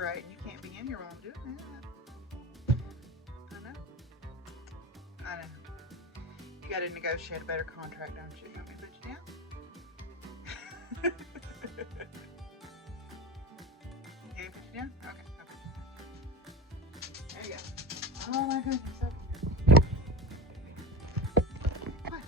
great. You can't be in here while I'm doing that. I know. You got to negotiate a better contract, don't you? Want me to put you down? Can you put you down? Okay. There you go. Oh my goodness. What?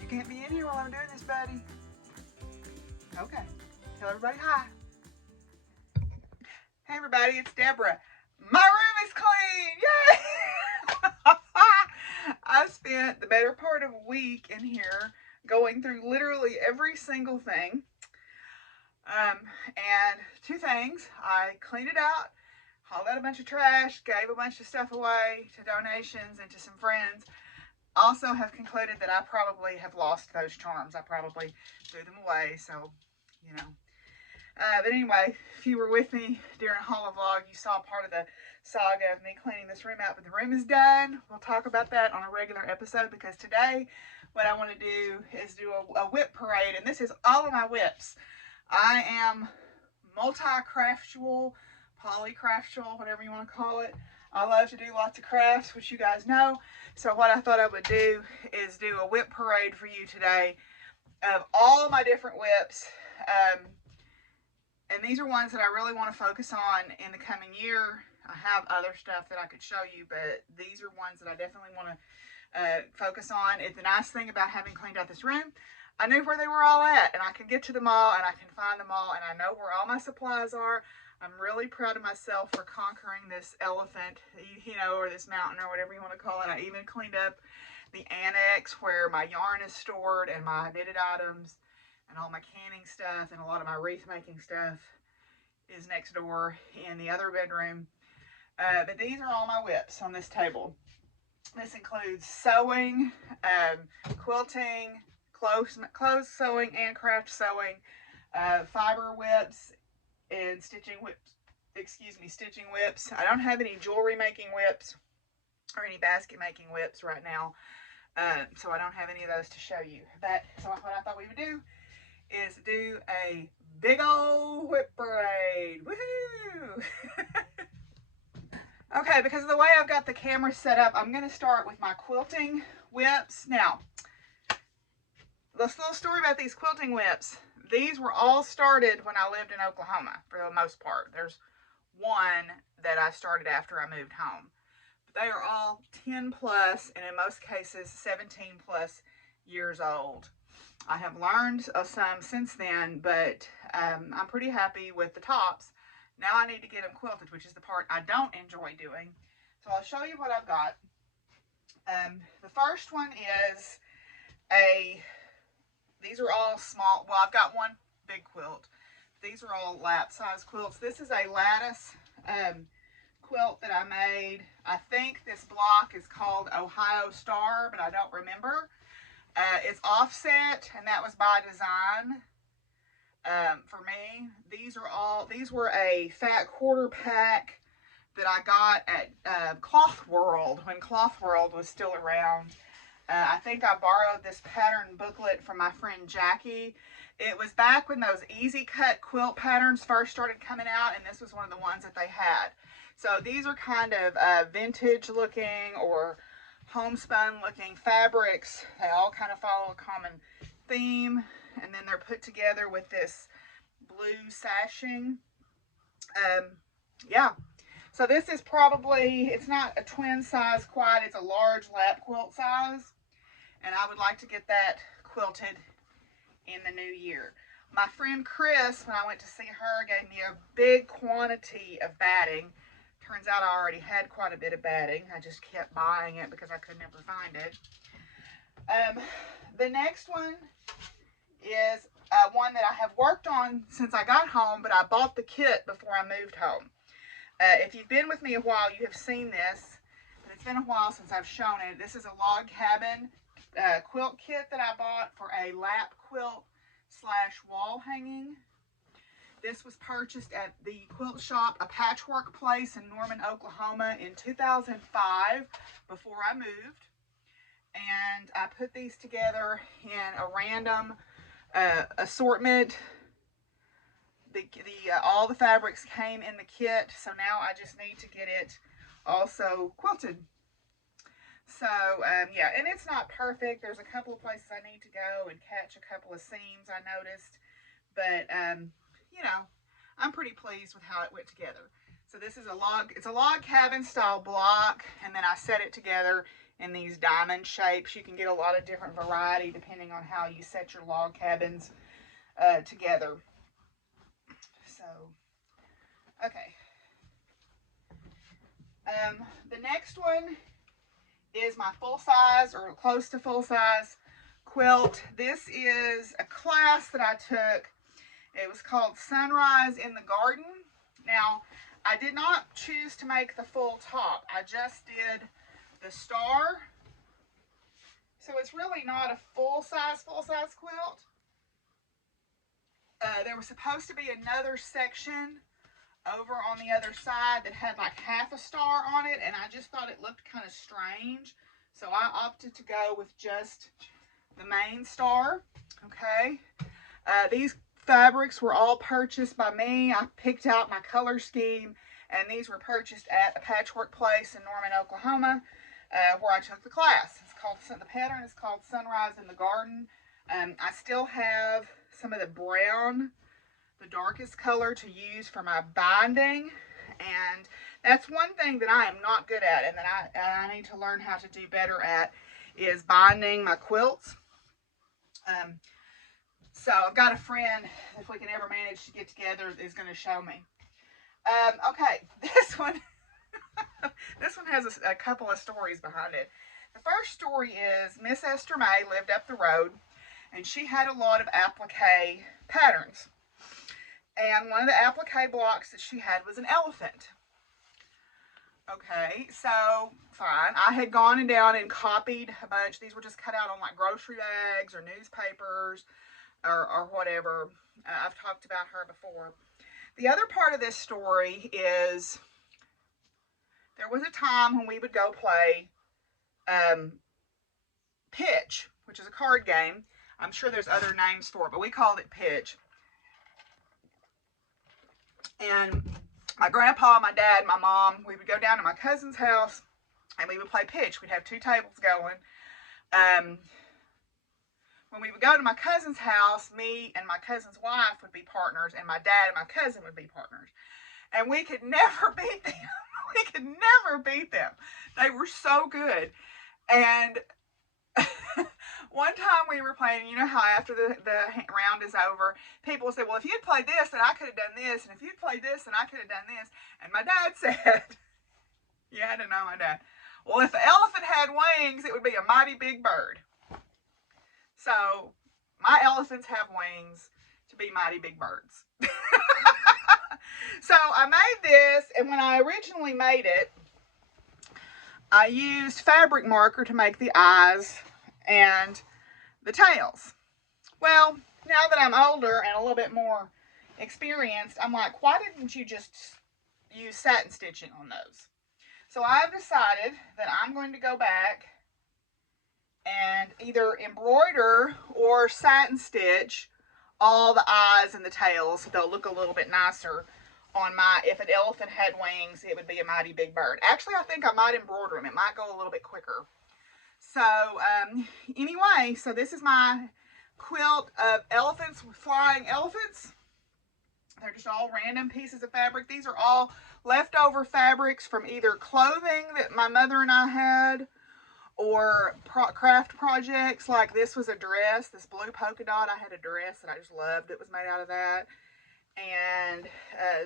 You can't be in here while I'm doing this, buddy. Okay. Tell everybody hi. Hey everybody, it's Deborah. My room is clean! Yay! I've spent the better part of a week in here going through literally every single thing. And two things. I cleaned it out, hauled out a bunch of trash, gave a bunch of stuff away to donations and to some friends. Also have concluded that I probably have lost those charms. I probably threw them away, so, you know. But anyway, if you were with me during Haul Vlog, you saw part of the saga of me cleaning this room out, but the room is done. We'll talk about that on a regular episode, because today what I want to do is do a whip parade, and this is all of my whips. I am multi-craftual, polycraftual, whatever you want to call it. I love to do lots of crafts, which you guys know. So what I thought I would do is do a whip parade for you today of all of my different whips. And these are ones that I really want to focus on in the coming year. I have other stuff that I could show you, but these are ones that I definitely want to focus on. It's the nice thing about having cleaned out this room. I knew where they were all at, and I can get to them all, and I can find them all, and I know where all my supplies are. I'm really proud of myself for conquering this elephant, you know, or this mountain, or whatever you want to call it. I even cleaned up the annex where my yarn is stored and my knitted items and all my canning stuff, and a lot of my wreath making stuff is next door in the other bedroom. But these are all my whips on this table. This includes sewing, quilting, clothes sewing and craft sewing, fiber whips, and stitching whips. Stitching whips. I don't have any jewelry making whips or any basket making whips right now, so I don't have any of those to show you. But so what I thought we would do is do a big old whip parade. Woohoo! Okay, because of the way I've got the camera set up, I'm going to start with my quilting whips. Now, this little story about these quilting whips. These were all started when I lived in Oklahoma, for the most part. There's one that I started after I moved home. But they are all 10 plus, and in most cases, 17 plus years old. I have learned some since then, but I'm pretty happy with the tops. Now I need to get them quilted, which is the part I don't enjoy doing. So I'll show you what I've got. The first one is these are all small. Well, I've got one big quilt. These are all lap size quilts. This is a lattice quilt that I made. I think this block is called Ohio Star, but I don't remember. It's offset, and that was by design for me. These were a fat quarter pack that I got at Cloth World when Cloth World was still around. I think I borrowed this pattern booklet from my friend Jackie. It was back when those easy cut quilt patterns first started coming out, and this was one of the ones that they had. So these are kind of vintage looking or homespun looking fabrics. They all kind of follow a common theme, and then they're put together with this blue sashing. Yeah, so this is probably, it's not a twin size quite, it's a large lap quilt size, and I would like to get that quilted in the new year. My friend Chris, when I went to see her, gave me a big quantity of batting. Turns out I already had quite a bit of batting. I just kept buying it because I could never find it. The next one is one that I have worked on since I got home, but I bought the kit before I moved home. If you've been with me a while, you have seen this, but it's been a while since I've shown it. This is a log cabin quilt kit that I bought for a lap quilt / wall hanging. This was purchased at the quilt shop, A Patchwork Place in Norman, Oklahoma in 2005, before I moved. and I put these together in a random assortment. All the fabrics came in the kit, so now I just need to get it also quilted. So yeah, and it's not perfect. There's a couple of places I need to go and catch a couple of seams I noticed, but you know, I'm pretty pleased with how it went together. So this is it's a log cabin style block, and then I set it together in these diamond shapes. You can get a lot of different variety depending on how you set your log cabins together. So, okay. The next one is my full size or close to full size quilt. This is a class that I took. It was called Sunrise in the Garden. Now, I did not choose to make the full top. I just did the star. So it's really not a full size quilt. There was supposed to be another section over on the other side that had like half a star on it, and I just thought it looked kind of strange. So I opted to go with just the main star. Okay. These fabrics were all purchased by me. I picked out my color scheme, and these were purchased at a patchwork place in Norman, Oklahoma, where I took the class. The pattern is called Sunrise in the Garden. I still have some of the brown, the darkest color, to use for my binding, and that's one thing that I am not good at, and that I need to learn how to do better at, is binding my quilts. So I've got a friend, if we can ever manage to get together, is going to show me. Okay, this one this one has a couple of stories behind it. The first story is Miss Esther May lived up the road, and she had a lot of applique patterns. And one of the applique blocks that she had was an elephant. Okay, so fine. I had gone down and copied a bunch. These were just cut out on like grocery bags or newspapers or whatever. I've talked about her before. The other part of this story is there was a time when we would go play pitch, which is a card game. I'm sure there's other names for it, but we called it pitch. And my grandpa, my dad, my mom, we would go down to my cousin's house and we would play pitch. We'd have two tables going. When we would go to my cousin's house, me and my cousin's wife would be partners, and my dad and my cousin would be partners. And we could never beat them. We could never beat them. They were so good. And one time we were playing, you know how after the round is over, people say, well, if you'd played this, then I could have done this. And if you'd played this, then I could have done this. And my dad said, you had to know my dad, well, if the elephant had wings, it would be a mighty big bird. So my elephants have wings to be mighty big birds. So I made this, and when I originally made it, I used fabric marker to make the eyes and the tails. Well, now that I'm older and a little bit more experienced, I'm like, why didn't you just use satin stitching on those? So I've decided that I'm going to go back and either embroider or satin stitch all the eyes and the tails so they'll look a little bit nicer on my, if an elephant had wings, it would be a mighty big bird. Actually, I think I might embroider them. It might go a little bit quicker. So, anyway, so this is my quilt of elephants with flying elephants. They're just all random pieces of fabric. These are all leftover fabrics from either clothing that my mother and I had, or craft projects. Like this was a dress, this blue polka dot. I had a dress that I just loved. It was made out of that. And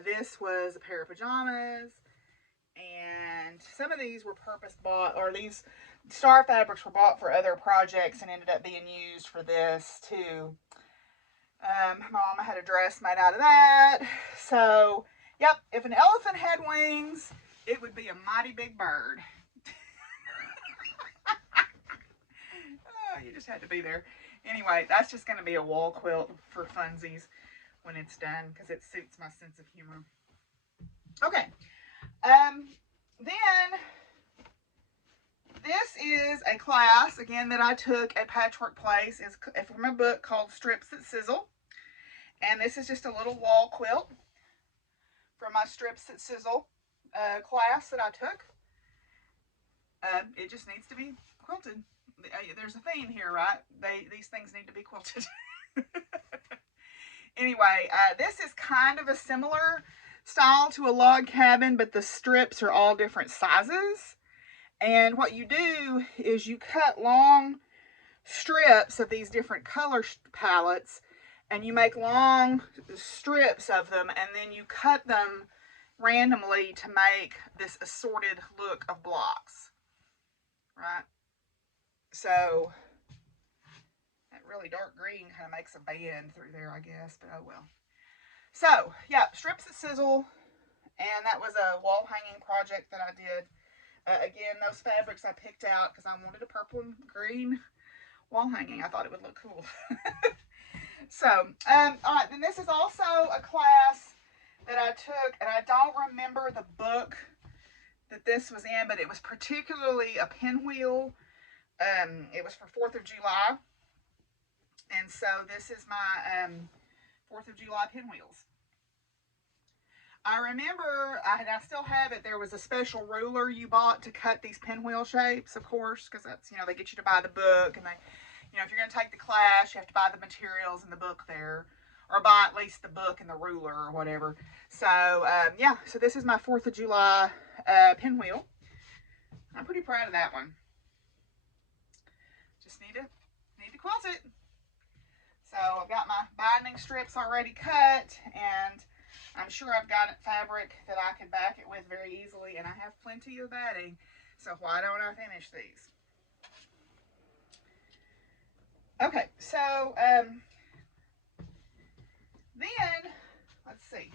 this was a pair of pajamas. And some of these were purpose bought, or these star fabrics were bought for other projects and ended up being used for this too. My mama had a dress made out of that. So, yep, if an elephant had wings, it would be a mighty big bird. Oh, you just had to be there. Anyway, that's just going to be a wall quilt for funsies when it's done, because it suits my sense of humor. Okay. Then this is a class, again, that I took at Patchwork Place. It's from a book called Strips That Sizzle. And this is just a little wall quilt from my Strips That Sizzle class that I took. It just needs to be quilted. There's a theme here, right? These things need to be quilted. Anyway, this is kind of a similar style to a log cabin, but the strips are all different sizes. And what you do is you cut long strips of these different color palettes, and you make long strips of them, and then you cut them randomly to make this assorted look of blocks, right? So that really dark green kind of makes a band through there, I guess, but oh well. So yeah, Strips That Sizzle, and that was a wall hanging project that I did. Again, those fabrics I picked out because I wanted a purple and green wall hanging. I thought it would look cool. So, all right, then this is also a class that I took, and I don't remember the book that this was in, but it was particularly a pinwheel. It was for 4th of July, and so this is my 4th of July pinwheels. I remember, I still have it, there was a special ruler you bought to cut these pinwheel shapes, of course, because that's, you know, they get you to buy the book, and they, you know, if you're going to take the class, you have to buy the materials and the book there, or buy at least the book and the ruler or whatever. So, yeah, so this is my 4th of July pinwheel. I'm pretty proud of that one. Just need to quilt it. So I've got my binding strips already cut, and I'm sure I've got fabric that I can back it with very easily, and I have plenty of batting, so why don't I finish these? Okay, so then, let's see,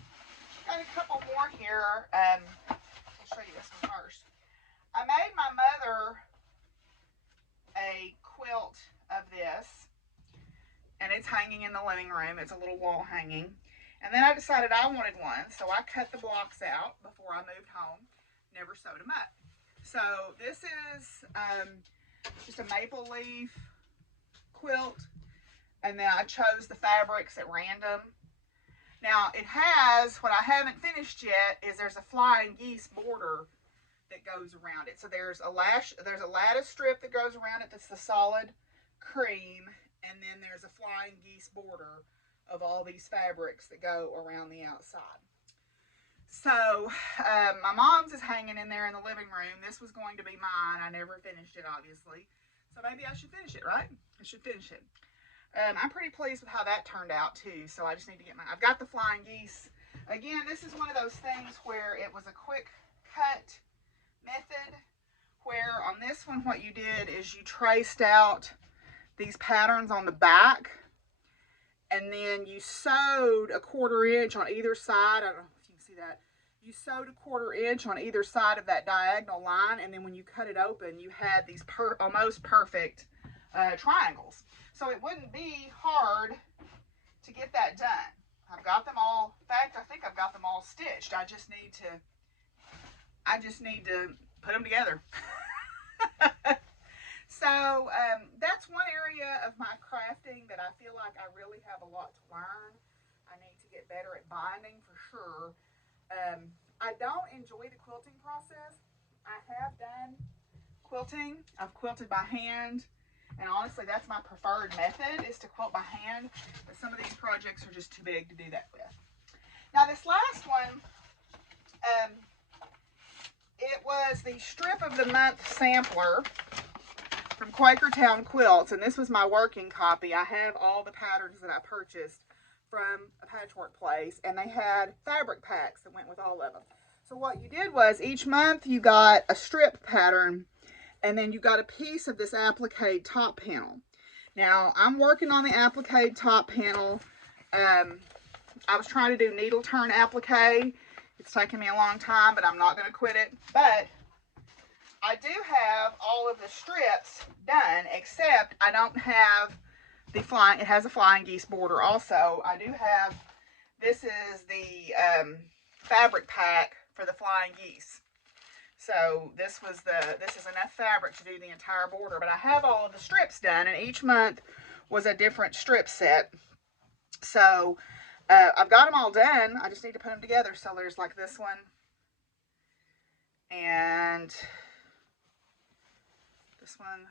got a couple more here. I'll show you this one first. I made my mother a quilt of this, and it's hanging in the living room. It's a little wall hanging. And then I decided I wanted one, so I cut the blocks out before I moved home. Never sewed them up. So this is just a maple leaf quilt, and then I chose the fabrics at random. Now it has, what I haven't finished yet is there's a flying geese border that goes around it. So there's a lattice strip that goes around it that's the solid cream, and then there's a flying geese border of all these fabrics that go around the outside. So my mom's is hanging in there in the living room. This was going to be mine. I never finished it, obviously. So maybe I should finish it, right? I should finish it. I'm pretty pleased with how that turned out too. So I just need to get I've got the flying geese. Again, this is one of those things where it was a quick cut method, where on this one what you did is you traced out these patterns on the back, and then you sewed a 1/4 inch on either side. I don't know if you can see that. You sewed a 1/4 inch on either side of that diagonal line, and then when you cut it open, you had these almost perfect triangles. So it wouldn't be hard to get that done. I've got them all, in fact, I think I've got them all stitched. I just need to put them together. So that's one area of my crafting that I feel like I really have a lot to learn. I need to get better at binding for sure. I don't enjoy the quilting process. I have done quilting. I've quilted by hand, and honestly that's my preferred method, is to quilt by hand, but some of these projects are just too big to do that with. Now this last one, it was the Strip of the Month sampler from Quakertown Quilts, and this was my working copy. I have all the patterns that I purchased from a Patchwork Place, and they had fabric packs that went with all of them. So what you did was each month you got a strip pattern, and then you got a piece of this applique top panel. Now I'm working on the applique top panel. I was trying to do needle turn applique. It's taken me a long time, but I'm not going to quit it. But I do have all of the strips done, except I don't have the flying, it has a flying geese border also. I do have, this is the fabric pack for the flying geese. So this is enough fabric to do the entire border, but I have all of the strips done, and each month was a different strip set. So I've got them all done. I just need to put them together. So there's like this one, and this one.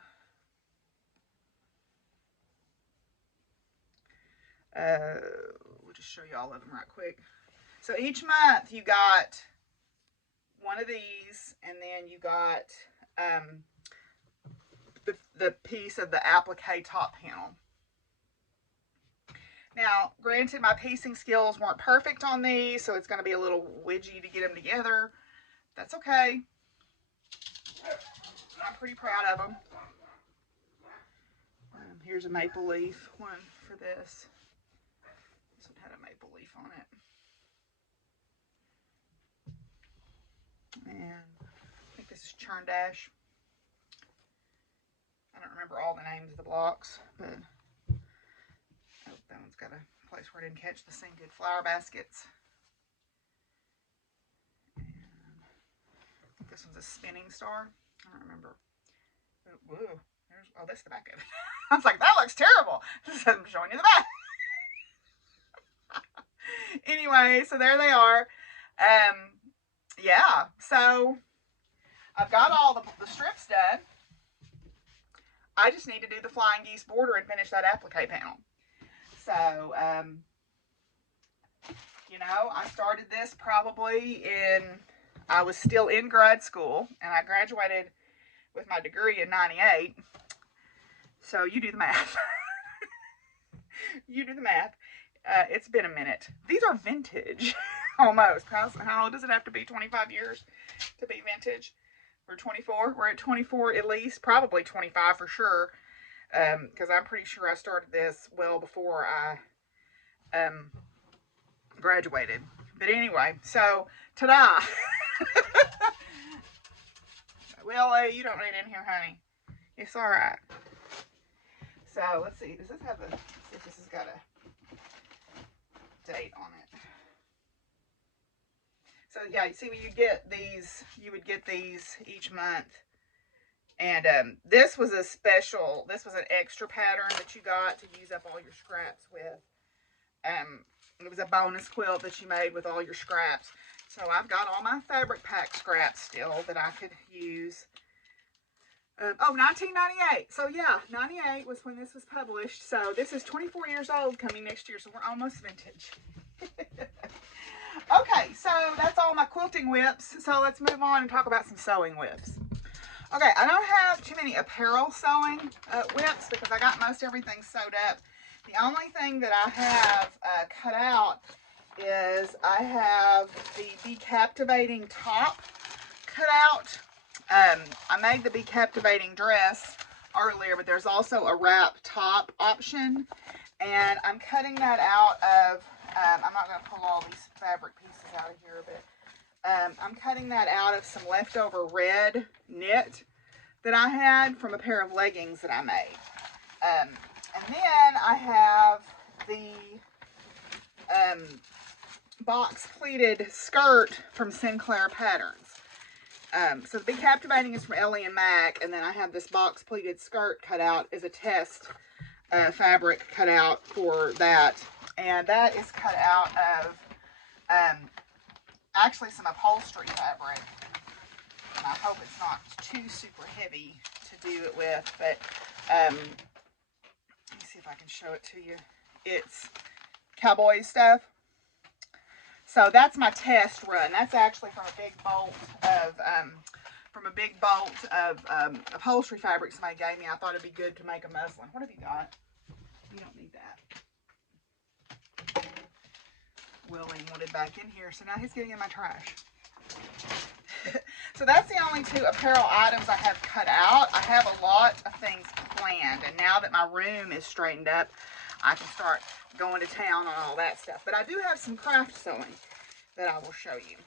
We'll just show you all of them right quick. So each month you got one of these, and then you got the piece of the applique top panel. Now, granted, my piecing skills weren't perfect on these, so it's going to be a little widgy to get them together. That's okay. I'm pretty proud of them. Here's a maple leaf one for this. This one had a maple leaf on it. And I think this is Churn Dash. I don't remember all the names of the blocks, but oh, that one's got a place where I didn't catch the single flower baskets. And I think this one's a spinning star. I don't remember. Whoa, oh, that's the back of it. I was like, that looks terrible. I'm showing you the back. Anyway, so there they are. Yeah, so I've got all the strips done. I just need to do the flying geese border and finish that applique panel. So, you know, I started this probably I was still in grad school, and I graduated with my degree in '98. So you do the math. You do the math. It's been a minute. These are vintage, almost. How old does it have to be? 25 years to be vintage? We're 24. We're at 24 at least. Probably 25 for sure. Because I'm pretty sure I started this well before I graduated. But anyway, so ta-da! Well, you don't need in here, honey. It's all right. So let's see. Does this have let's see if this has got a date on it. So yeah, you see when you get these, you would get these each month. And this was an extra pattern that you got to use up all your scraps with. It was a bonus quilt that you made with all your scraps. So I've got all my fabric pack scraps still that I could use. 1998. So yeah, 98 was when this was published. So this is 24 years old coming next year. So we're almost vintage. Okay, so that's all my quilting whips. So let's move on and talk about some sewing whips. Okay, I don't have too many apparel sewing whips because I got most everything sewed up. The only thing that I have cut out is I have the Be Captivating top cut out. I made the Be Captivating dress earlier, but there's also a wrap top option. And I'm cutting that out of, I'm not going to pull all these fabric pieces out of here, but I'm cutting that out of some leftover red knit that I had from a pair of leggings that I made. And then I have the box pleated skirt from Sinclair Patterns. So the Be Captivating is from Ellie and Mac, and then I have this box pleated skirt cut out as a test fabric cut out for that. And that is cut out of actually some upholstery fabric. And I hope it's not too super heavy to do it with, but let me see if I can show it to you. It's cowboy stuff. So that's my test run. That's actually from a big bolt of upholstery fabric somebody gave me. I thought it'd be good to make a muslin. What have you got? You don't need that. Willie wanted back in here, so now he's getting in my trash. So that's the only two apparel items I have cut out. I have a lot of things planned, and now that my room is straightened up, I can start going to town on all that stuff. But I do have some craft sewing that I will show you.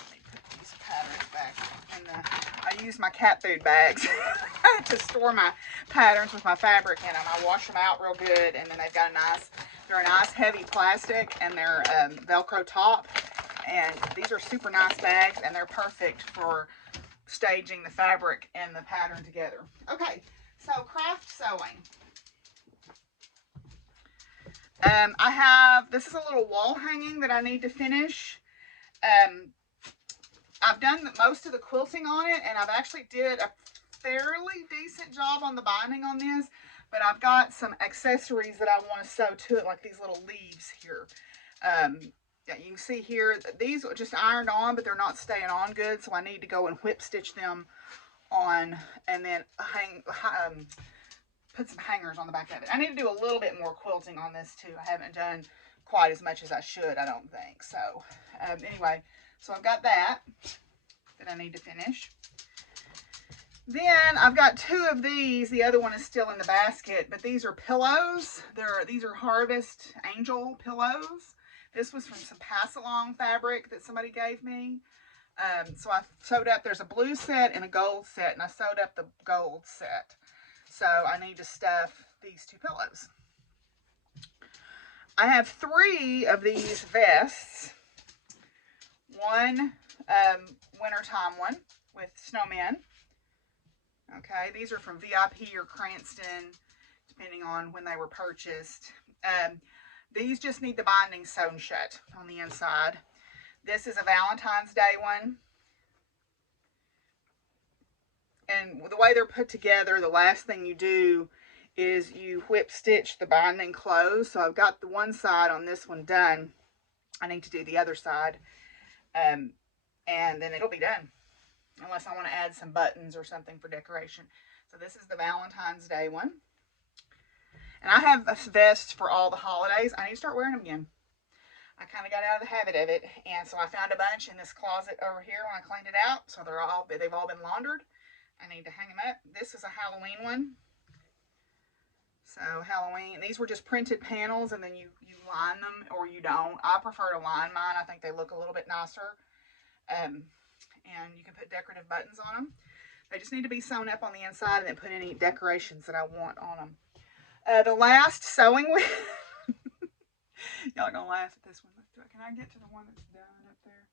Let me put these patterns back in I use my cat food bags to store my patterns with my fabric in them. I wash them out real good, and then they've got they're a nice heavy plastic, and they're Velcro top. And these are super nice bags, and they're perfect for staging the fabric and the pattern together. Okay, so craft sewing. I have, this is a little wall hanging that I need to finish. I've done most of the quilting on it, and I've actually did a fairly decent job on the binding on this, but I've got some accessories that I want to sew to it, like these little leaves here. Yeah, you can see here, these are just ironed on, but they're not staying on good, so I need to go and whip stitch them on, and then put some hangers on the back of it. I need to do a little bit more quilting on this too. I haven't done quite as much as I should, I don't think. So anyway, so I've got that I need to finish. Then I've got two of these. The other one is still in the basket, but these are pillows. These are Harvest Angel pillows. This was from some pass-along fabric that somebody gave me. So I sewed up, there's a blue set and a gold set, and I sewed up the gold set. So I need to stuff these two pillows. I have 3 of these vests. One wintertime one with snowmen. Okay, these are from WIP or Cranston, depending on when they were purchased. These just need the binding sewn shut on the inside. This is a Valentine's Day one. And the way they're put together, the last thing you do is you whip stitch the binding closed. So I've got the one side on this one done. I need to do the other side. And then it'll be done. Unless I want to add some buttons or something for decoration. So this is the Valentine's Day one. And I have vests for all the holidays. I need to start wearing them again. I kind of got out of the habit of it. And so I found a bunch in this closet over here when I cleaned it out. So they've all been laundered. I need to hang them up. This is a Halloween one. So Halloween, these were just printed panels, and then you line them or you don't. I prefer to line mine. I think they look a little bit nicer. And you can put decorative buttons on them. They just need to be sewn up on the inside and then put any decorations that I want on them. The last sewing with y'all are gonna laugh at this one. Can I get to the one that's done up there?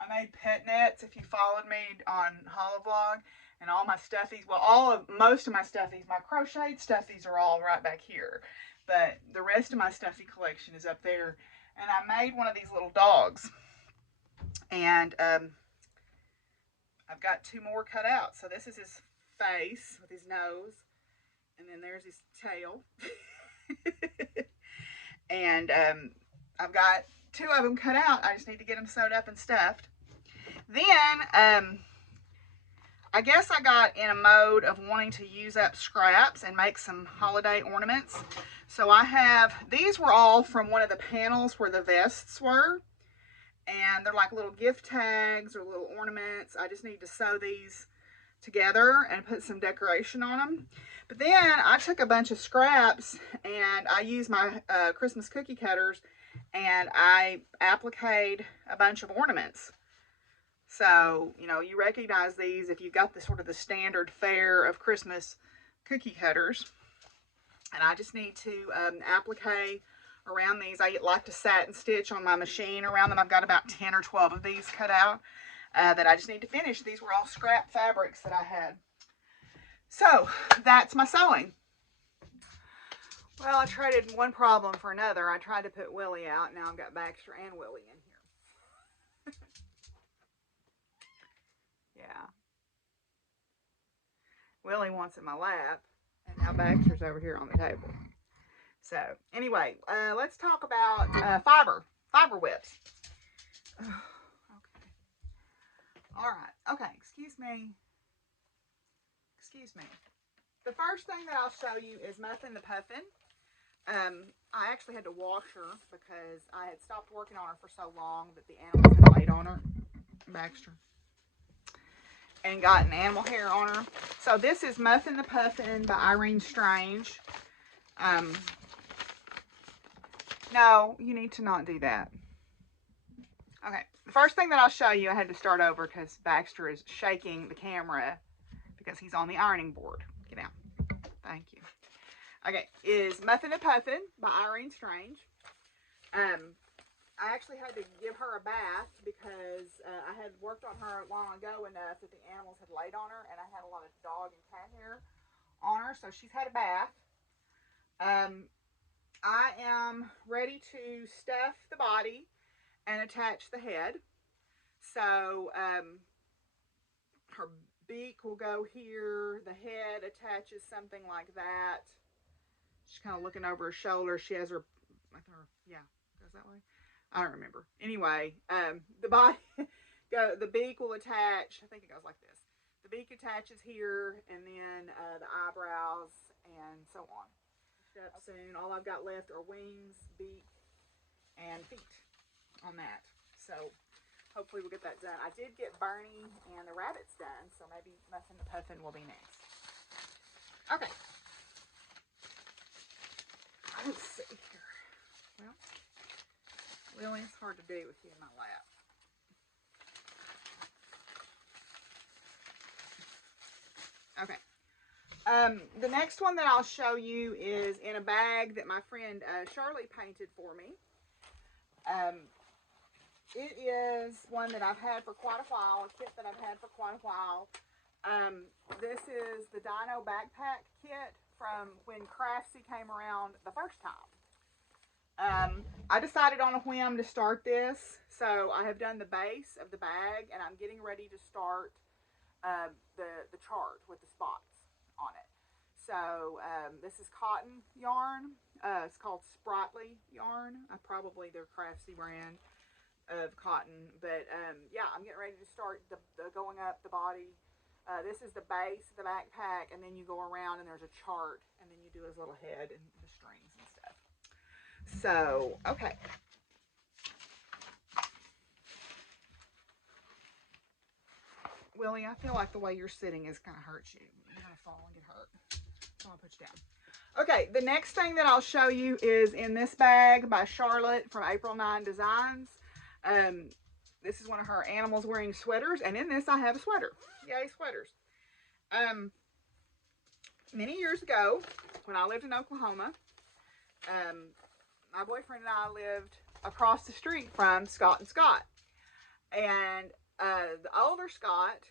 I made pet nets, if you followed me on Hollow Vlog, and all my stuffies, well, most of my stuffies, my crocheted stuffies are all right back here, but the rest of my stuffy collection is up there. And I made one of these little dogs, and I've got 2 more cut out. So this is his face with his nose, and then there's his tail. And I've got 2 of them cut out. I just need to get them sewed up and stuffed. Then I guess I got in a mode of wanting to use up scraps and make some holiday ornaments. So I have, these were all from one of the panels where the vests were. And they're like little gift tags or little ornaments. I just need to sew these together and put some decoration on them. But then I took a bunch of scraps and I used my Christmas cookie cutters and I appliqued a bunch of ornaments. So, you know, you recognize these if you've got the sort of the standard fare of Christmas cookie cutters. And I just need to applique around these. I like to satin stitch on my machine around them. I've got about 10 or 12 of these cut out that I just need to finish. These were all scrap fabrics that I had. So that's my sewing. Well, I traded one problem for another. I tried to put Willie out. Now I've got Baxter and Willie in here. Yeah. Willie wants in my lap, and now Baxter's over here on the table. So anyway, let's talk about fiber whips. Oh, okay. All right. Okay. Excuse me. The first thing that I'll show you is Muffin the Puffin. I actually had to wash her because I had stopped working on her for so long that the animals had laid on her. Baxter. And got an animal hair on her. So this is Muffin the Puffin by Irene Strange. No, you need to not do that. Okay, the first thing that I'll show you, I had to start over because Baxter is shaking the camera because he's on the ironing board. Get out. Thank you. Okay, is Muffin and Puffin by Irene Strange. I actually had to give her a bath because I had worked on her long ago enough that the animals had laid on her, and I had a lot of dog and cat hair on her, so she's had a bath. I am ready to stuff the body and attach the head. So her beak will go here. The head attaches something like that. She's kind of looking over her shoulder. She has her, yeah, goes that way. I don't remember. Anyway, the body, the beak will attach. I think it goes like this. The beak attaches here, and then the eyebrows, and so on. Up soon. All I've got left are wings, beak, and feet on that. So hopefully we'll get that done. I did get Bernie and the rabbits done, so maybe Muffin the Puffin will be next. Okay. Let's see here. Well, Lily, it's hard to do with you in my lap. Okay. The next one that I'll show you is in a bag that my friend Shirley painted for me. It is one that I've had for quite a while, a kit that I've had for quite a while. This is the Dino Backpack kit from when Craftsy came around the first time. I decided on a whim to start this, so I have done the base of the bag, and I'm getting ready to start the chart with the spots on it. So this is cotton yarn. It's called Sprightly yarn. Probably their Craftsy brand of cotton, but yeah, I'm getting ready to start the going up the body. This is the base of the backpack, and then you go around and there's a chart, and then you do his little head and the strings and stuff. So okay. Willie, I feel like the way you're sitting is kind of hurts you. You're gonna fall and get hurt. So I'll put you down. Okay, the next thing that I'll show you is in this bag by Charlotte from April 9 Designs. This is one of her animals wearing sweaters, and in this I have a sweater. Yay, sweaters. Many years ago, when I lived in Oklahoma, my boyfriend and I lived across the street from Scott and Scott. And the older Scott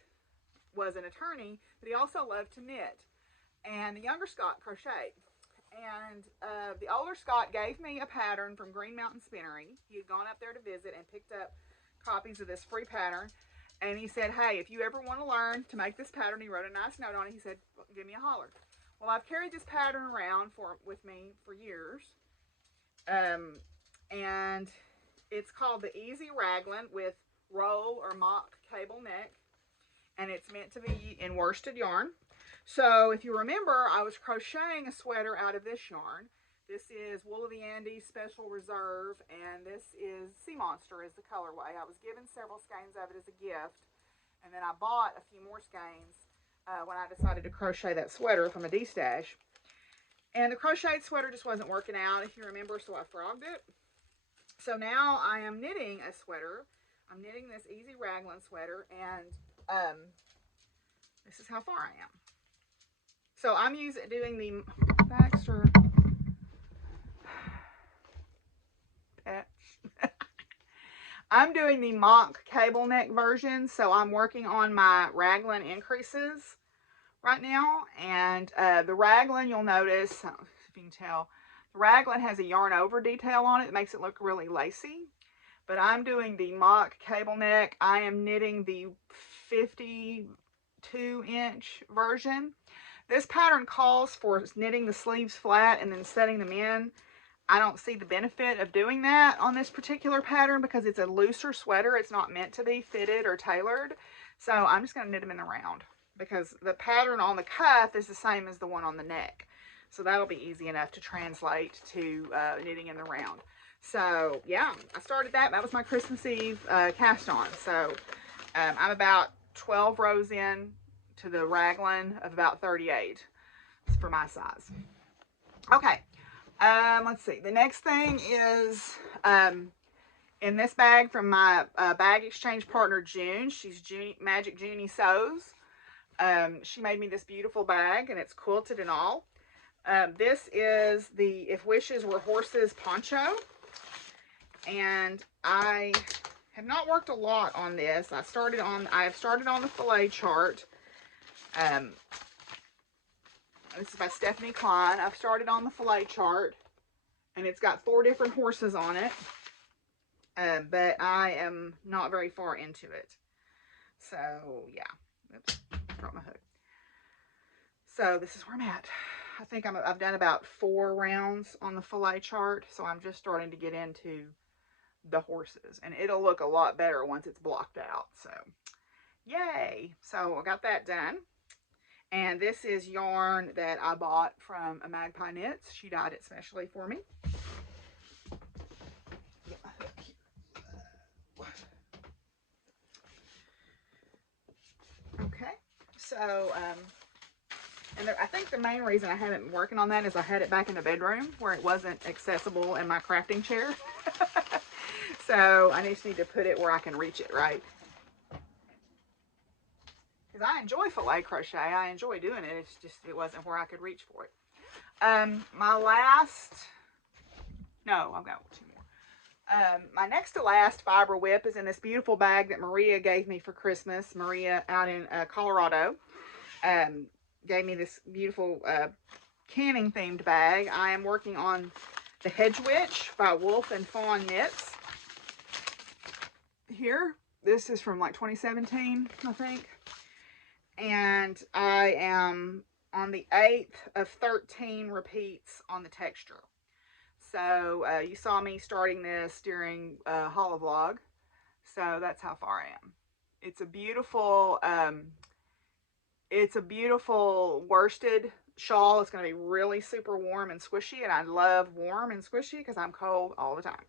was an attorney, but he also loved to knit. And the younger Scott crocheted. And the older Scott gave me a pattern from Green Mountain Spinnery. He had gone up there to visit and picked up copies of this free pattern. And he said, hey, if you ever want to learn to make this pattern, he wrote a nice note on it. He said, well, give me a holler. Well, I've carried this pattern around with me for years. And it's called the Easy Raglan with roll or mock cable neck. And it's meant to be in worsted yarn. So if you remember, I was crocheting a sweater out of this yarn. This is Wool of the Andes Special Reserve, and this is Sea Monster is the colorway. I was given several skeins of it as a gift, and then I bought a few more skeins when I decided to crochet that sweater from a D-stash. And the crocheted sweater just wasn't working out, if you remember, so I frogged it. So now I am knitting a sweater. I'm knitting this Easy Raglan sweater, and this is how far I am. So I'm doing the Baxter patch. I'm doing the mock cable neck version, so I'm working on my raglan increases right now. And the raglan, you'll notice, I don't know if you can tell, the raglan has a yarn over detail on it that makes it look really lacy. But I'm doing the mock cable neck. I am knitting the 52-inch version. This pattern calls for knitting the sleeves flat and then setting them in. I don't see the benefit of doing that on this particular pattern because it's a looser sweater. It's not meant to be fitted or tailored. So I'm just going to knit them in the round because the pattern on the cuff is the same as the one on the neck. So that'll be easy enough to translate to knitting in the round. So yeah, I started that. That was my Christmas Eve cast on. So I'm about 12 rows in to the raglan of about 38 for my size. Okay, let's see. The next thing is in this bag from my bag exchange partner June. She's Magic Junie Sews. She made me this beautiful bag, and it's quilted and all. This is the If Wishes Were Horses poncho, And I have not worked a lot on this. I have started on the fillet chart. This is by Stephanie Klein. I've started on the fillet chart, and it's got 4 different horses on it. But I am not very far into it. So, yeah. Oops, dropped my hook. So, this is where I'm at. I think I've done about 4 rounds on the fillet chart, so I'm just starting to get into the horses. And it'll look a lot better once it's blocked out. So, yay! So, I got that done. And this is yarn that I bought from a Magpie Knits. She dyed it specially for me. Get my hook here. Okay, so, and I think the main reason I haven't been working on that is I had it back in the bedroom where it wasn't accessible in my crafting chair. So I just need to put it where I can reach it, right? Because I enjoy fillet crochet. I enjoy doing it. It's just, it wasn't where I could reach for it. I've got 2 more. My next to last fiber whip is in this beautiful bag that Maria gave me for Christmas. Maria out in Colorado gave me this beautiful canning themed bag. I am working on the Hedge Witch by Wolf and Fawn Knits. Here, this is from like 2017, I think. And I am on the 8th of 13 repeats on the texture. So you saw me starting this during Holo Vlog. So that's how far I am. It's a beautiful worsted shawl. It's going to be really super warm and squishy, and I love warm and squishy because I'm cold all the time.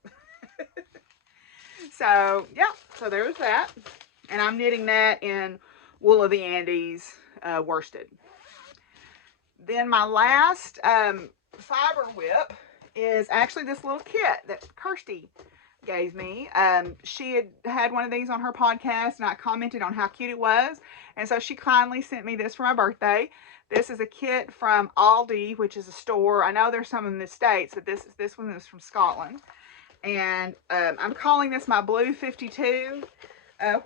So yeah, so there's that, and I'm knitting that in Wool of the Andes worsted. Then my last fiber whip is actually this little kit that Kirsty gave me. She had one of these on her podcast, and I commented on how cute it was, and so she kindly sent me this for my birthday. This is a kit from Aldi, which is a store. I know there's some in the States, but this one is from Scotland. And I'm calling this my Blue 52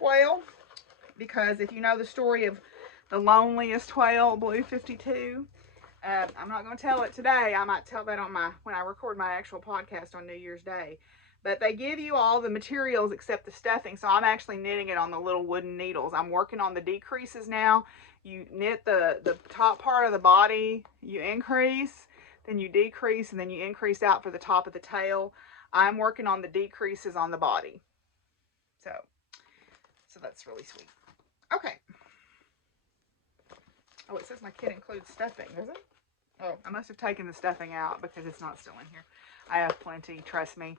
whale, because if you know the story of the loneliest whale, Blue 52, I'm not going to tell it today. I might tell that on when I record my actual podcast on New Year's Day. But they give you all the materials except the stuffing, so I'm actually knitting it on the little wooden needles. I'm working on the decreases now. You knit the top part of the body, you increase, then you decrease, and then you increase out for the top of the tail. I'm working on the decreases on the body. So that's really sweet. Okay. Oh, it says my kit includes stuffing, does it? Oh, I must have taken the stuffing out because it's not still in here. I have plenty, trust me.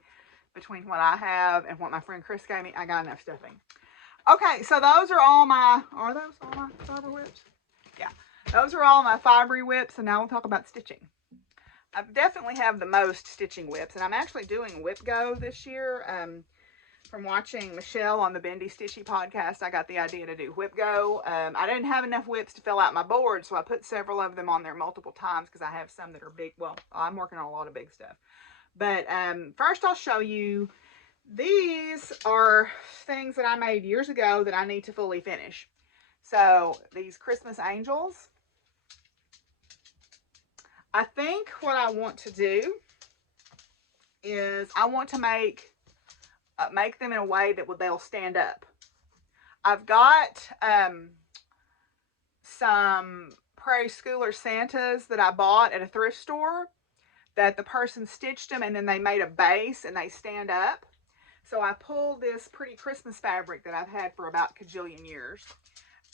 Between what I have and what my friend Chris gave me, I got enough stuffing. Okay, so those are all my, are those all my fiber whips? Yeah, those are all my fibery whips, and now we'll talk about stitching. I definitely have the most stitching whips, and I'm actually doing Whip Go this year. From watching Michelle on the Bendy Stitchy podcast, I got the idea to do Whip Go. I didn't have enough whips to fill out my board, so I put several of them on there multiple times because I have some that are big. Well, I'm working on a lot of big stuff. But first I'll show you, these are things that I made years ago that I need to fully finish. So these Christmas angels. I think what I want to do is I want to make them in a way that they'll stand up. I've got some Prairie Schooler Santas that I bought at a thrift store that the person stitched them, and then they made a base and they stand up. So I pulled this pretty Christmas fabric that I've had for about a cajillion years,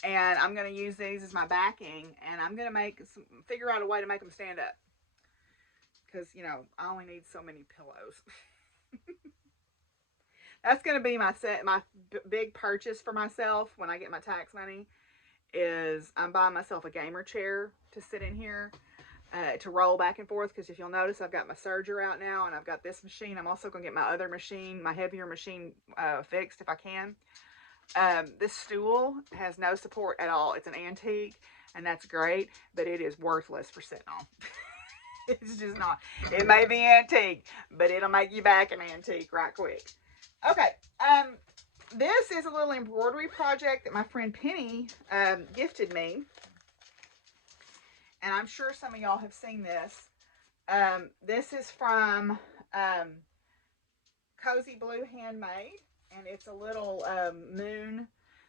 and I'm going to use these as my backing, and I'm going to figure out a way to make them stand up, because, you know, I only need so many pillows. That's going to be my big purchase for myself when I get my tax money, is I'm buying myself a gamer chair to sit in here, to roll back and forth, because if you'll notice, I've got my serger out now, and I've got this machine. I'm also going to get my other machine, my heavier machine, fixed if I can. This stool has no support at all. It's an antique, and that's great, but it is worthless for sitting on. It's just not. It may be antique, but it'll make you back an antique right quick. Okay. This is a little embroidery project that my friend Penny gifted me. And I'm sure some of y'all have seen this. This is from Cozy Blue Handmade. And it's a little moon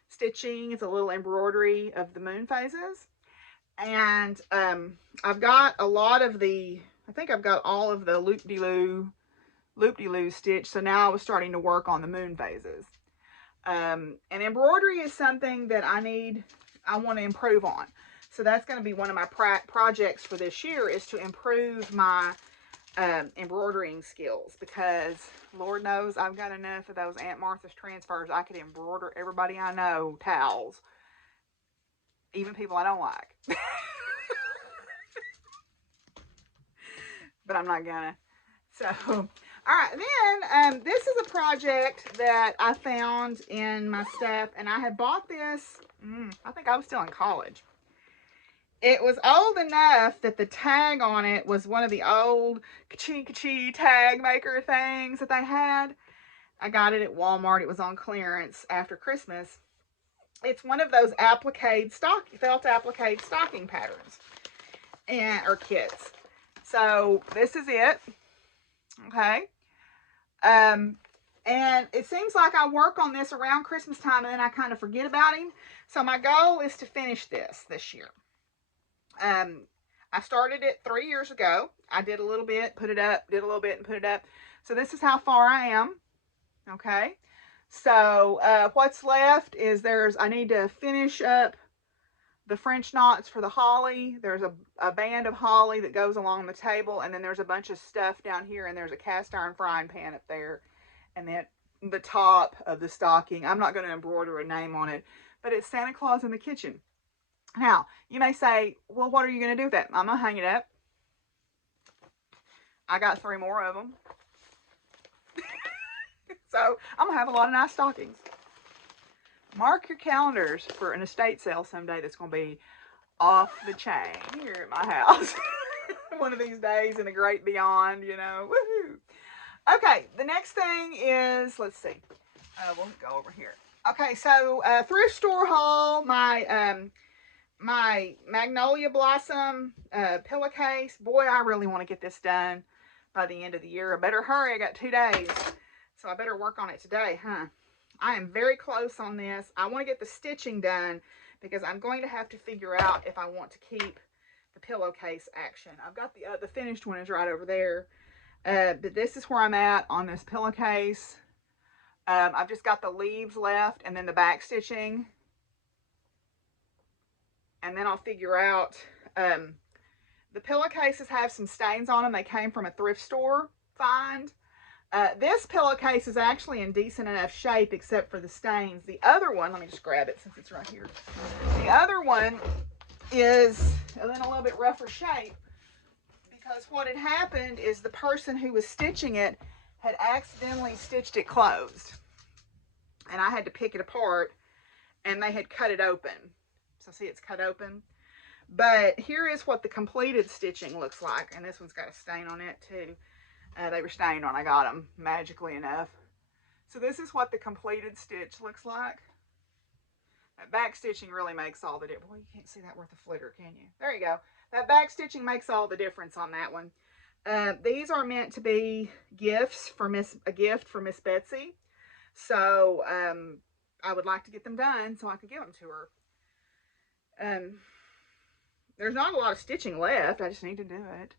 stitching. It's a little embroidery of the moon phases. And I've got a lot of the, I think I've got all of the loop-de-loo stitch. So now I was starting to work on the moon phases. And embroidery is something that I want to improve on. So that's going to be one of my projects for this year, is to improve my embroidering skills, because Lord knows I've got enough of those Aunt Martha's transfers. I could embroider everybody I know towels, even people I don't like. But I'm not gonna. So, all right, then this is a project that I found in my stuff, and I had bought this, I think I was still in college. It was old enough that the tag on it was one of the old ka-chee tag maker things that they had. I got it at Walmart. It was on clearance after Christmas. It's one of those felt applique stocking patterns or kits. So this is it. Okay. And it seems like I work on this around Christmas time and then I kind of forget about him. So my goal is to finish this year. I started it 3 years ago. I did a little bit, put it up, did a little bit and put it up. So this is how far I am. Okay. So what's left is I need to finish up the French knots for the holly. There's a band of holly that goes along the table, and then there's a bunch of stuff down here, and there's a cast iron frying pan up there, and then the top of the stocking. I'm not going to embroider a name on it, but it's Santa Claus in the kitchen. Now, you may say, well, what are you going to do with that? I'm going to hang it up. I got 3 more of them. So I'm going to have a lot of nice stockings. Mark your calendars for an estate sale someday that's going to be off the chain here at my house. One of these days in the great beyond, you know. Woohoo! Okay, the next thing is, let's see. We'll go over here. Okay, so thrift store haul, my Magnolia Blossom pillowcase. Boy, I really want to get this done by the end of the year. I better hurry. I got 2 days. So I better work on it today, huh? I am very close on this. I want to get the stitching done because I'm going to have to figure out if I want to keep the pillowcase action. I've got the finished one is right over there. But this is where I'm at on this pillowcase. I've just got the leaves left and then the back stitching. And then I'll figure out, the pillowcases have some stains on them. They came from a thrift store find. This pillowcase is actually in decent enough shape except for the stains. The other one, let me just grab it since it's right here. The other one is in a little bit rougher shape because what had happened is the person who was stitching it had accidentally stitched it closed. And I had to pick it apart and they had cut it open. So see, it's cut open. But here is what the completed stitching looks like. And this one's got a stain on it too. They were stained when I got them, magically enough. So this is what the completed stitch looks like. That back stitching really makes all the difference. Well, you can't see that worth a flicker, can you? There you go. That back stitching makes all the difference on that one. These are meant to be gifts for a gift for Miss Betsy. So I would like to get them done so I could give them to her. There's not a lot of stitching left. I just need to do it.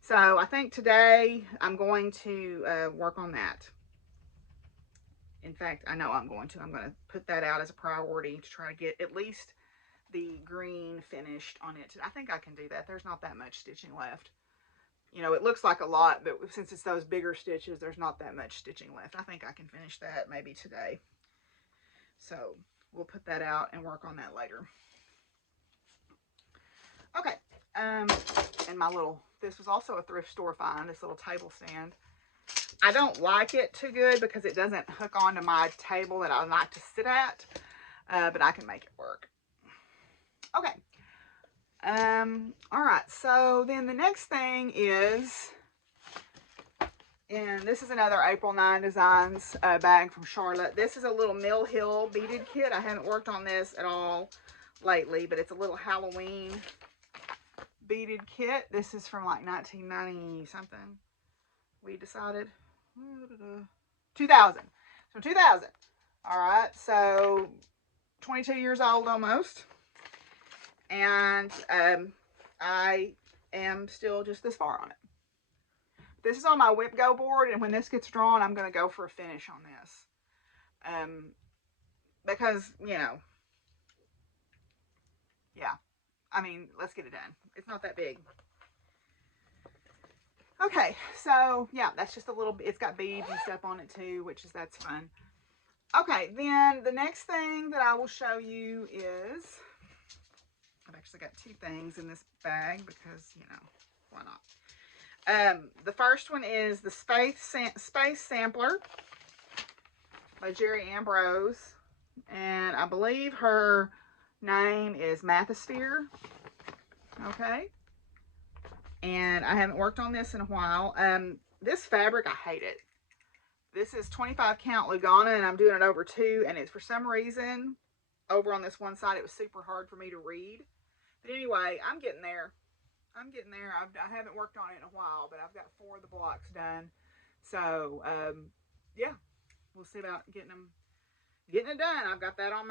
So I think today I'm going to work on that. In fact, I know I'm going to. I'm going to put that out as a priority to try to get at least the green finished on it. I think I can do that. There's not that much stitching left. You know, it looks like a lot, but since it's those bigger stitches, there's not that much stitching left. I think I can finish that maybe today. So we'll put that out and work on that later. Okay. And this was also a thrift store find, this little table stand. I don't like it too good because it doesn't hook onto my table that I like to sit at, but I can make it work. Okay. All right, so then the next thing is, and this is another April 9 Designs bag from Charlotte. This is a little Mill Hill beaded kit. I haven't worked on this at all lately, but it's a little Halloween beaded kit. This is from like 1990 something. We decided 2000. So 2000. All right, so 22 years old almost. And I am still just this far on it. This is on my WIP Go board, and when this gets drawn, I'm going to go for a finish on this. Because, you know, yeah. I mean, let's get it done. It's not that big. Okay, so, yeah, that's just a little, it's got beads and stuff on it too, that's fun. Okay, then the next thing that I will show you is, I've actually got two things in this bag because, you know, why not? The first one is the Space Sampler by Jerry Ambrose, and I believe her name is Mathosphere. Okay, and I haven't worked on this in a while. This fabric, I hate it. This is 25 count Lugana, and I'm doing it over 2, and it's for some reason over on this one side it was super hard for me to read. But anyway, I'm getting there. I haven't worked on it in a while, but I've got 4 of the blocks done. So, yeah, we'll see about getting it done. I've got that on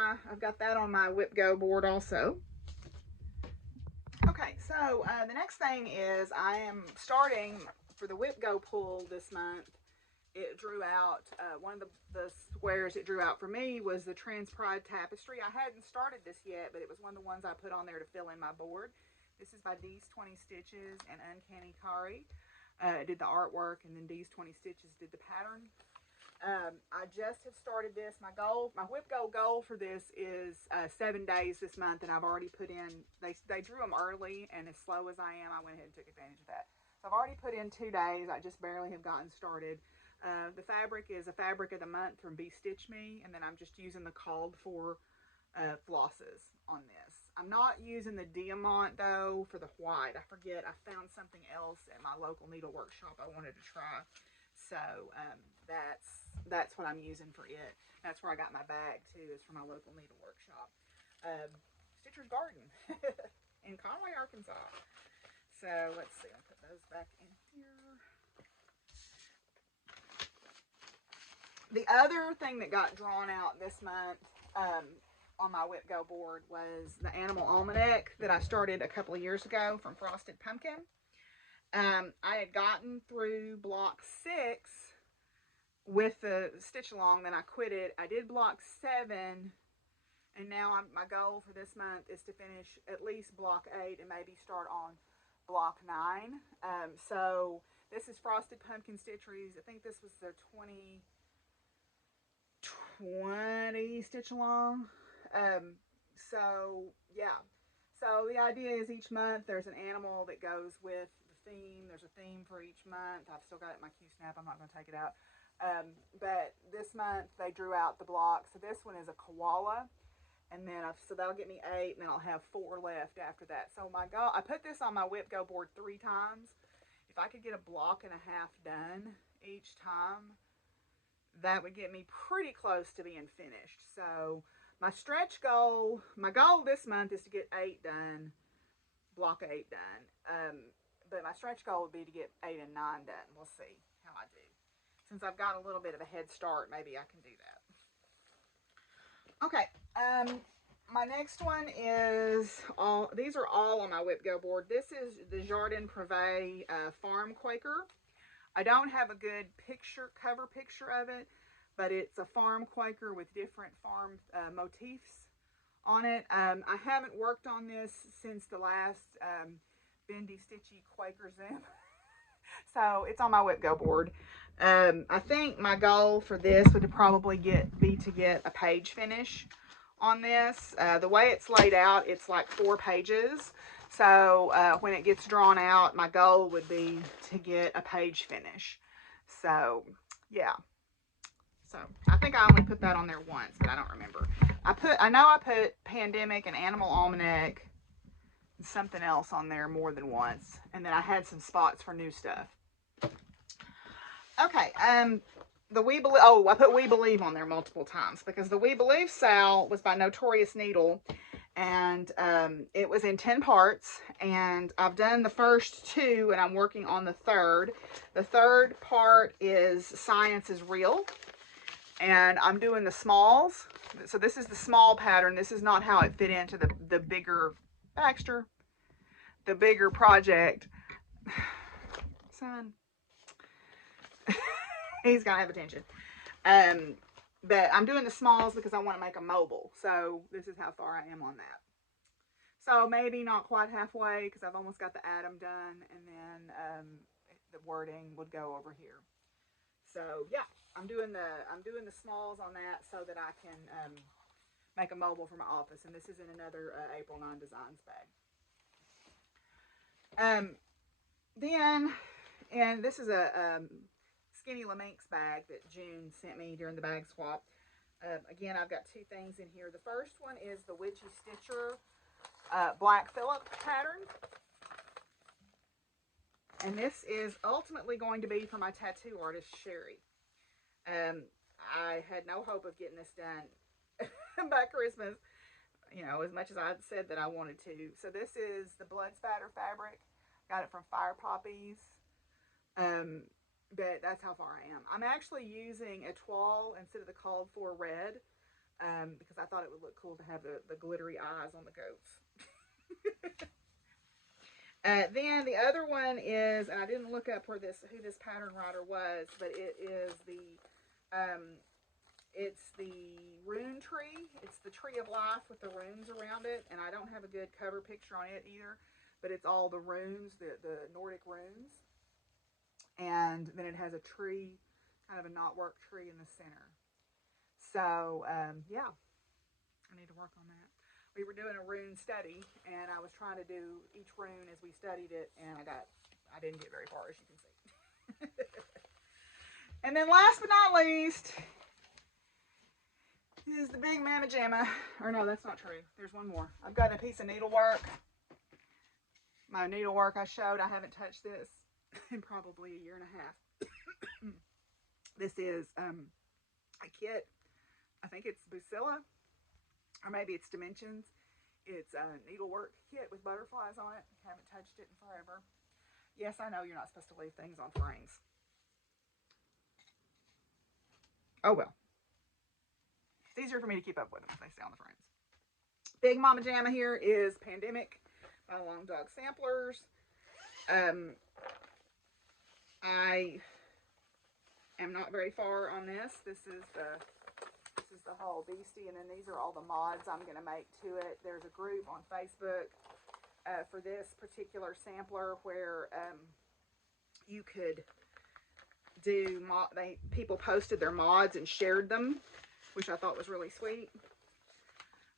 my WIP Go board also. Okay, so the next thing is I am starting for the WIP Go pull this month. It drew out, one of the squares it drew out for me was the Trans Pride Tapestry. I hadn't started this yet, but it was one of the ones I put on there to fill in my board. This is by D's 20 Stitches and Uncanny Kari. Did the artwork, and then D's 20 Stitches did the pattern. I just have started this. My WIP Go goal for this is 7 days this month, and I've already put in, they drew them early, and as slow as I am, I went ahead and took advantage of that. So I've already put in 2 days. I just barely have gotten started. The fabric is a fabric of the month from Be Stitch Me, and then I'm just using the called for flosses on this. I'm not using the Diamant though for the white. I forget, I found something else at my local needle workshop I wanted to try. So that's what I'm using for it. That's where I got my bag too, is from my local needle workshop. Stitcher's Garden in Conway, Arkansas. So let's see, I'll put those back in here. The other thing that got drawn out this month on my WIP Go board was the Animal Almanac that I started a couple of years ago from Frosted Pumpkin. I had gotten through block 6 with the stitch along, then I quit it. I did block 7, and now my goal for this month is to finish at least block 8 and maybe start on block 9. So this is Frosted Pumpkin Stitcheries. I think this was their 20 stitch along. So yeah, so the idea is each month there's an animal that goes with the theme. There's a theme for each month. I've still got it in my Q-snap. I'm not going to take it out. But this month they drew out the block. So this one is a koala, and then so that'll get me 8, and then I'll have 4 left after that. So my goal, I put this on my WIP Go board 3 times. If I could get a block and a half done each time, that would get me pretty close to being finished. So my stretch goal, my goal this month is to get 8 done, block 8 done. But my stretch goal would be to get 8 and 9 done. We'll see how I do. Since I've got a little bit of a head start, maybe I can do that. Okay, my next one is these are all on my WIP Go board. This is the Jardin Prive Farm Quaker. I don't have a good cover picture of it, but it's a farm Quaker with different farm motifs on it. I haven't worked on this since the last Bendy Stitchy Quaker Zoom. So it's on my WIP Go board. I think my goal for this would probably be to get a page finish on this. The way it's laid out, it's like 4 pages. So when it gets drawn out, my goal would be to get a page finish. So yeah. So I think I only put that on there once, but I don't remember. I know I put Pandemic and Animal Almanac something else on there more than once. And then I had some spots for new stuff. Okay, the We Believe, oh, I put We Believe on there multiple times because the We Believe Sal was by Notorious Needle, and it was in 10 parts, and I've done the first 2, and I'm working on the third. The third part is Science is Real, and I'm doing the smalls. So this is the small pattern. This is not how it fit into the bigger, Baxter, the bigger project. Son. He's got to have attention. But I'm doing the smalls because I want to make them mobile. So this is how far I am on that. So maybe not quite halfway because I've almost got the atom done, and then the wording would go over here. So yeah, I'm doing the smalls on that so that I can make a mobile for my office. And this is in another April 9 Designs bag. Then, and this is a Skinny Laminx bag that June sent me during the bag swap. Again, I've got 2 things in here. The first one is the Witchy Stitcher Black Phillip pattern. And this is ultimately going to be for my tattoo artist, Sherry. I had no hope of getting this done by Christmas, you know, as much as I said that I wanted to. So this is the Blood Spatter fabric. Got it from Fire Poppies. But that's how far I am. I'm actually using a toile instead of the called for red because I thought it would look cool to have the glittery eyes on the goats. Then the other one is, and I didn't look up who this pattern writer was, but it is it's the rune tree. It's the tree of life with the runes around it, and I don't have a good cover picture on it either, but it's all the runes, the Nordic runes. And then it has a tree, kind of a knotwork tree in the center. So, yeah, I need to work on that. We were doing a rune study, and I was trying to do each rune as we studied it, and I didn't get very far, as you can see. And then last but not least is the big Mamajamma. Or no, that's not true. There's one more. I've got a piece of needlework. My needlework I showed, I haven't touched this in probably a year and a half. This is a kit. I think it's Busilla, or maybe it's Dimensions. It's a needlework kit with butterflies on it. Haven't touched it in forever. Yes, I know you're not supposed to leave things on frames. Oh well. It's easier for me to keep up with them if they stay on the frames. Big Mamajamma here is Pandemic by Long Dog Samplers. I am not very far on this. This is the whole beastie, and then these are all the mods I'm going to make to it. There's a group on Facebook for this particular sampler where you could do people posted their mods and shared them, which I thought was really sweet.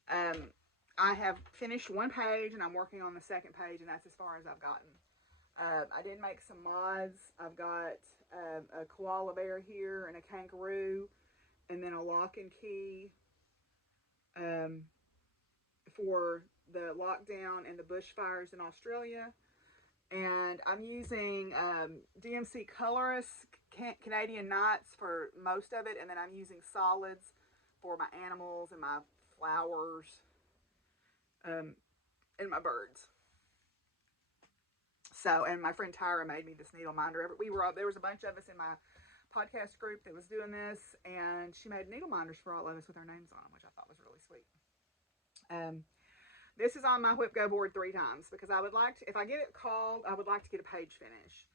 I have finished one page and I'm working on the second page, and that's as far as I've gotten. I did make some mods. I've got a koala bear here and a kangaroo, and then a lock and key for the lockdown and the bushfires in Australia. And I'm using DMC Colorist Canadian Nights for most of it, and then I'm using solids for my animals and my flowers and my birds. So, and my friend Tyra made me this needle minder. There was a bunch of us in my podcast group that was doing this, and she made needle minders for all of us with our names on them, which I thought was really sweet. This is on my WIP Go board 3 times because I would like to, if I get it called, I would like to get a page finish.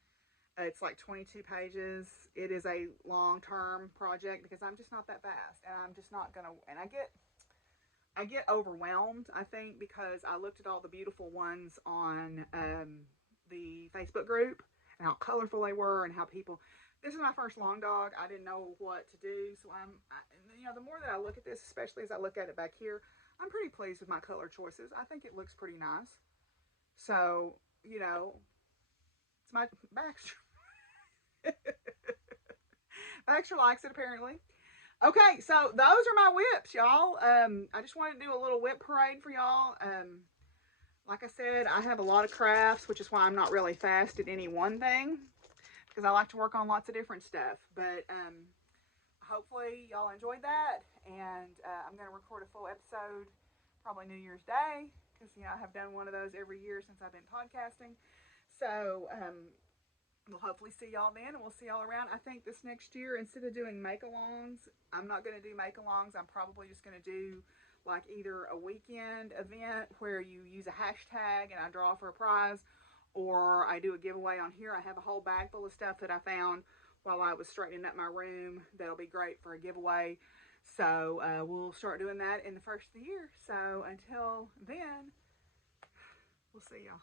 It's like 22 pages. It is a long-term project because I'm just not that fast, and I'm just not gonna. And I get overwhelmed, I think, because I looked at all the beautiful ones on the Facebook group and how colorful they were and how people. This is my first long dog. I didn't know what to do, so the more that I look at this, especially as I look at it back here, I'm pretty pleased with my color choices. I think it looks pretty nice. So, it's my Baxter. Baxter likes it, apparently. Okay, so those are my whips, y'all. I just wanted to do a little whip parade for y'all. Like I said, I have a lot of crafts, which is why I'm not really fast at any one thing, because I like to work on lots of different stuff. But hopefully y'all enjoyed that, and I'm going to record a full episode probably New Year's Day, because I have done one of those every year since I've been podcasting. So we'll hopefully see y'all then, and we'll see y'all around. I think this next year, instead of doing make-alongs, I'm not going to do make-alongs. I'm probably just going to do like either a weekend event where you use a hashtag and I draw for a prize, or I do a giveaway on here. I have a whole bag full of stuff that I found while I was straightening up my room that'll be great for a giveaway. So we'll start doing that in the first of the year. So until then, we'll see y'all.